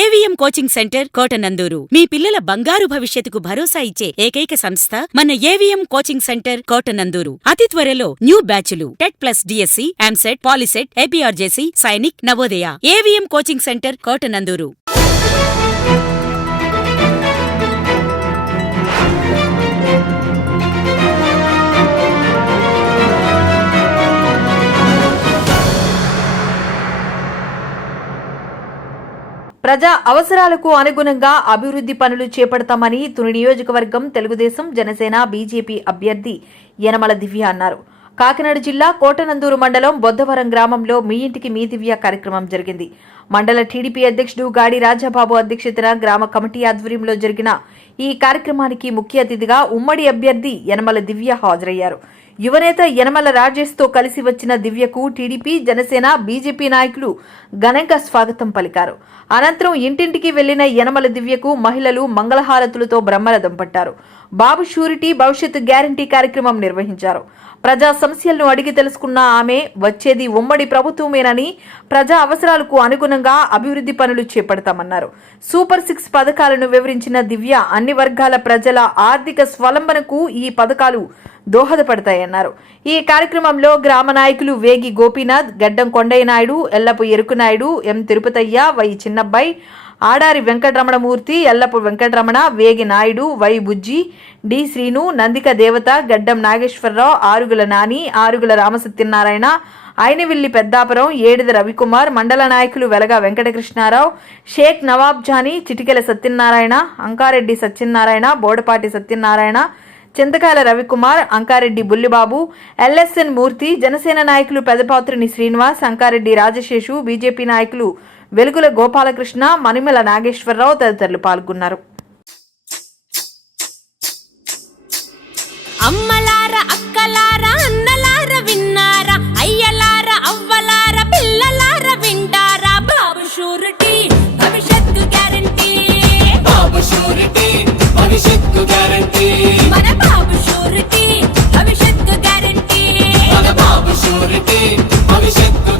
AVM coaching centre Kotananduru మీ పిల్లల బంగారు భవిష్యత్తుకు భరోసా ఇచ్చే ఏకైక సంస్థ మన ఏవిఎం కోచింగ్ సెంటర్ కోటనందూరు. అతి త్వరలో న్యూ బ్యాచ్లు TET plus DSC, EAMCET, POLYCET, APRJC, Sainik, Navodaya. AVM coaching centre Kotananduru. ప్రజా అవసరాలకు అనుగుణంగా అభివృద్ధి పనులు చేపడతామని తుని నియోజకవర్గం తెలుగుదేశం, జనసేన, బీజేపీ అభ్యర్థి యనమల దివ్య అన్నారు. కాకినాడ జిల్లా కోటనందూరు మండలం బొద్దవరం గ్రామంలో మీ ఇంటికి మీ దివ్య కార్యక్రమం జరిగింది. మండల టీడీపీ అధ్యక్షుడు గాడి రాజాబాబు అధ్యక్షతన గ్రామ కమిటీ ఆధ్వర్యంలో జరిగిన ఈ కార్యక్రమానికి ముఖ్య అతిథిగా ఉమ్మడి అభ్యర్థి యనమల దివ్య హాజరయ్యారు. యువనేత యనమల రాజేష్తో కలిసి వచ్చిన దివ్యకు టీడీపీ, జనసేన, బీజేపీ నాయకులు ఘనంగా స్వాగతం పలికారు. అనంతరం ఇంటింటికి వెళ్లిన యనమల దివ్యకు మహిళలు మంగళహారతులతో బ్రహ్మరథం పట్టారు. బాబు షూరిటీ భవిష్యత్తు గ్యారంటీ కార్యక్రమం నిర్వహించారు. ప్రజా సమస్యలను అడిగి తెలుసుకున్న ఆమె వచ్చేది ఉమ్మడి ప్రభుత్వమేనని, ప్రజా అవసరాలకు అనుగుణంగా అభివృద్ధి పనులు చేపడతామన్నారు. సూపర్ 6 పథకాలను వివరించిన దివ్య అన్ని వర్గాల ప్రజల ఆర్థిక స్వలంబనకు ఈ పథకాలు దోహదపడతాయన్నారు. ఈ కార్యక్రమంలో గ్రామ నాయకులు Vegi Gopinath, Gaddam Kondaiah Naidu, Ellapu Erukunaidu, M Tirupataiah, Y Chinnabbai, Adari Venkataramanamurthy, Ellapu Venkataramana, Vegi Naidu, Y Bujji, D Srinu, Nandika Devata, Gaddam Nageswararao, ఆరుగుల Nani, ఆరుగుల Ramasatyanarayana, Ainavilli Peddapuram, Edida Ravikumar, మండల నాయకులు వెలగా వెంకటకృష్ణారావు, షేక్ నవాబ్ జానీ, చిటికెల సత్యనారాయణ, అంకారెడ్డి సత్యనారాయణ, బోడపాటి సత్యనారాయణ, చింతకాయల రవికుమార్, అంకారెడ్డి బుల్లిబాబు, ఎల్ఎస్ఎన్ మూర్తి, జనసేన నాయకులు పెదపాత్రుని శ్రీనివాస్, అంకారెడ్డి రాజశేషు, బీజేపీ నాయకులు వెలుగుల గోపాలకృష్ణ, మణిమల నాగేశ్వరరావు తదితరులు పాల్గొన్నారు. అమ్మలార, అక్కలార, అన్నలార విన్నారా, అయ్యలార, అవ్వలార, పిల్లలార వింటారా, బాబు షూరిటీ భవిష్యత్తు గ్యారంటీ, బాబు షూరిటీ భవిష్యత్తు గ్యారంటీ, మన బాబు షూరిటీ భవిష్యత్తు గ్యారంటీ, మన బాబు షూరిటీ భవిష్యత్తు